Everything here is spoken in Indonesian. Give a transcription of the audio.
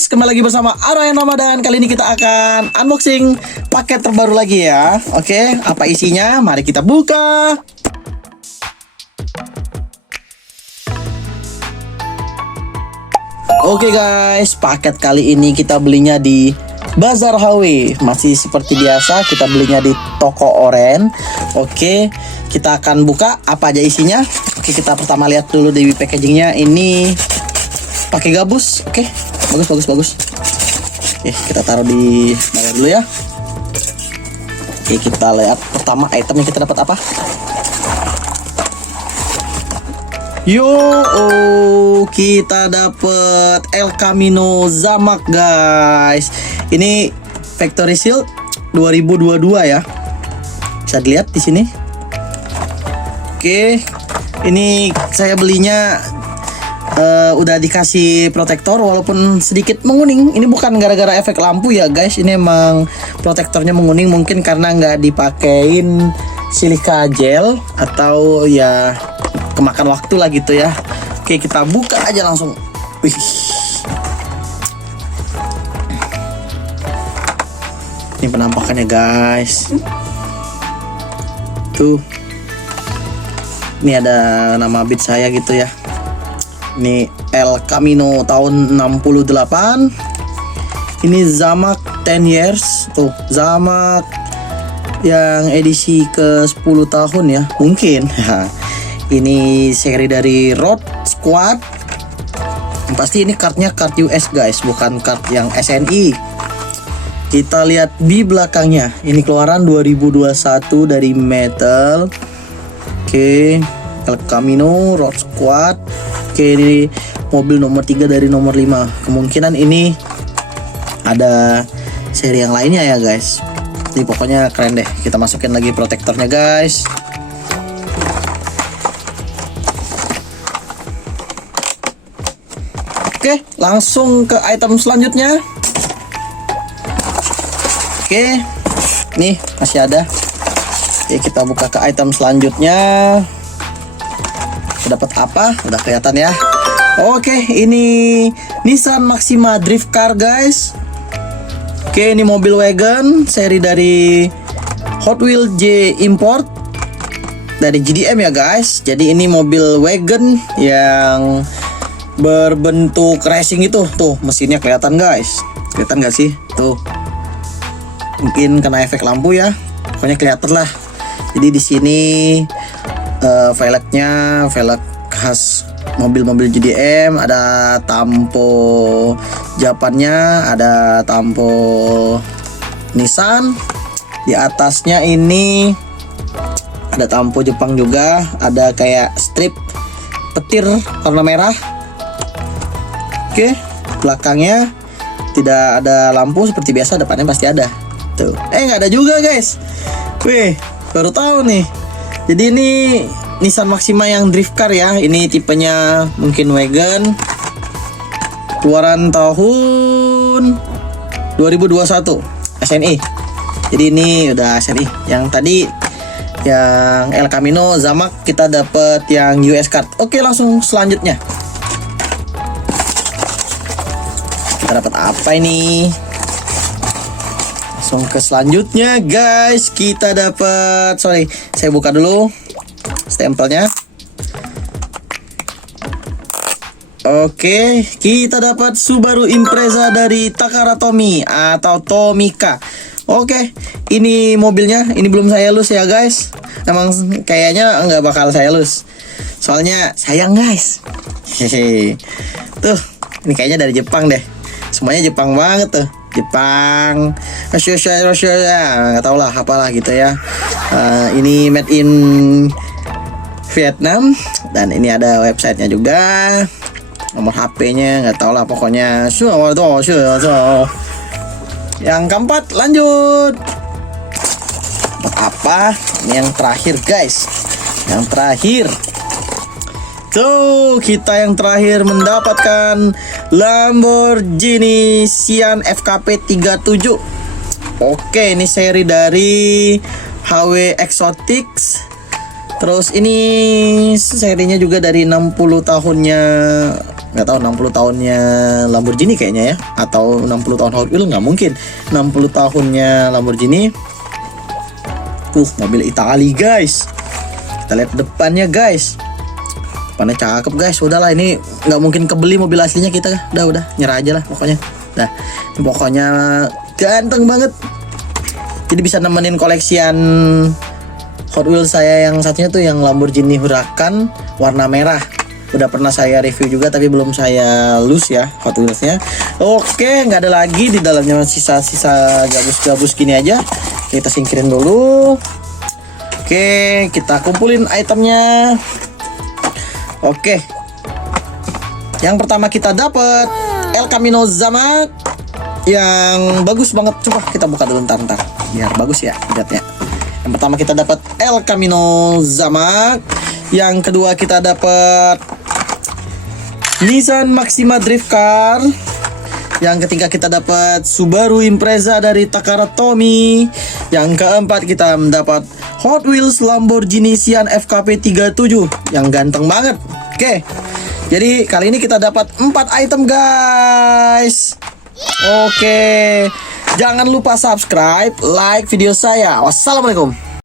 guys, kembali lagi bersama Aryan Ramadan. Kali ini kita akan unboxing paket terbaru lagi ya. Oke, apa isinya? Mari kita buka. Oke guys, paket kali ini kita belinya di Bazar HW. Masih seperti biasa, kita belinya di toko Oren. Oke, kita akan buka apa aja isinya. Oke, kita pertama lihat dulu di packagingnya. Ini pakai gabus. Oke, bagus. Oke, kita taruh di bawah dulu ya. Oke, kita lihat pertama itemnya kita dapat apa. Kita dapat El Camino Zamak guys. Ini factory seal 2022 ya. Bisa dilihat di sini. Oke, ini saya belinya udah dikasih protektor walaupun sedikit menguning. Ini bukan gara-gara efek lampu ya guys. Ini emang protektornya menguning, mungkin karena nggak dipakein silika gel atau ya kemakan waktu lah gitu ya. Oke, kita buka aja langsung. Wih. Ini penampakannya guys. Tuh. Ini ada nama bit saya gitu ya. Ini El Camino tahun 68. Ini Zamak 10 years. Tuh, Zamak yang edisi ke 10 tahun ya. Mungkin. Ini seri dari Road Squad. Pasti ini kartnya kart US guys, bukan kart yang SNI. Kita lihat di belakangnya. Ini keluaran 2021 dari Metal. Oke, El Camino Road Squad. Oke, ini mobil nomor 3 dari nomor 5. Kemungkinan ini ada seri yang lainnya ya guys. Ini pokoknya keren deh. Kita masukin lagi protektornya guys. Oke, langsung ke item selanjutnya. Oke, nih masih ada. Oke, kita buka ke item selanjutnya. Dapat apa? Udah kelihatan ya. Oke, ini Nissan Maxima Drift Car guys. Oke, ini mobil wagon seri dari Hot Wheels J Import dari GDM ya guys. Jadi ini mobil wagon yang berbentuk racing itu. Tuh, mesinnya kelihatan guys. Kelihatan gak sih? Tuh. Mungkin kena efek lampu ya. Pokoknya kelihatan lah. Jadi di sini velgnya velg khas mobil-mobil GDM, ada tampo Japannya, ada tampo Nissan. Di atasnya ini ada tampo Jepang juga, ada kayak strip petir warna merah. Oke, belakangnya tidak ada lampu seperti biasa, depannya pasti ada. Tuh, nggak ada juga guys. Wih, baru tahu nih. Jadi ini Nissan Maxima yang drift car ya. Ini tipenya mungkin wagon. Keluaran tahun 2021 SNI. Jadi ini udah SNI. Yang tadi yang El Camino Zamak kita dapat yang US card. Oke, langsung selanjutnya. Kita dapat apa ini? Langsung ke selanjutnya guys. Kita dapat, sorry, saya buka dulu stempelnya. Oke, kita dapat Subaru Impreza dari Takara Tomy atau Tomica. Oke, ini mobilnya. Ini belum saya lus ya guys. Emang kayaknya nggak bakal saya lus, soalnya sayang guys. Hehe. Tuh, ini kayaknya dari Jepang deh. Semuanya Jepang banget tuh. Jepang, nggak tau lah apalah gitu ya. Ini made in Vietnam, dan ini ada websitenya juga, nomor HP-nya nggak tau lah pokoknya. Yang keempat lanjut. Apa? Ini yang terakhir guys. Yang terakhir. Tuh, kita yang terakhir mendapatkan Lamborghini Sian FKP 37. Oke, ini seri dari HW Exotics. Terus ini serinya juga dari 60 tahunnya nggak tahu 60 tahunnya Lamborghini kayaknya ya, atau 60 tahun Hot Wheels, nggak mungkin 60 tahunnya Lamborghini. Mobil Itali guys, kita lihat depannya guys, depannya cakep guys. Udahlah, ini nggak mungkin kebeli mobil aslinya kita, udah nyerah aja lah pokoknya. Nah, pokoknya ganteng banget, jadi bisa nemenin koleksian Hot Wheels saya yang satunya tuh, yang Lamborghini Huracan warna merah. Udah pernah saya review juga tapi belum saya loose ya Hot Wheelsnya. Oke, nggak ada lagi di dalamnya, sisa-sisa gabus-gabus gini aja. Kita singkirin dulu. Oke, kita kumpulin itemnya. Oke, yang pertama kita dapat El Camino Zamak yang bagus banget. Coba kita buka dulu, ntar biar bagus ya lihatnya. Yang pertama kita dapat El Camino Zamak. Yang kedua kita dapat Nissan Maxima Drift Car. Yang ketiga kita dapat Subaru Impreza dari Takara Tomy. Yang keempat kita mendapat Hot Wheels Lamborghini Sian FKP 37 yang ganteng banget. Oke, jadi kali ini kita dapat 4 item guys. Oke, jangan lupa subscribe, like video saya. Wassalamualaikum.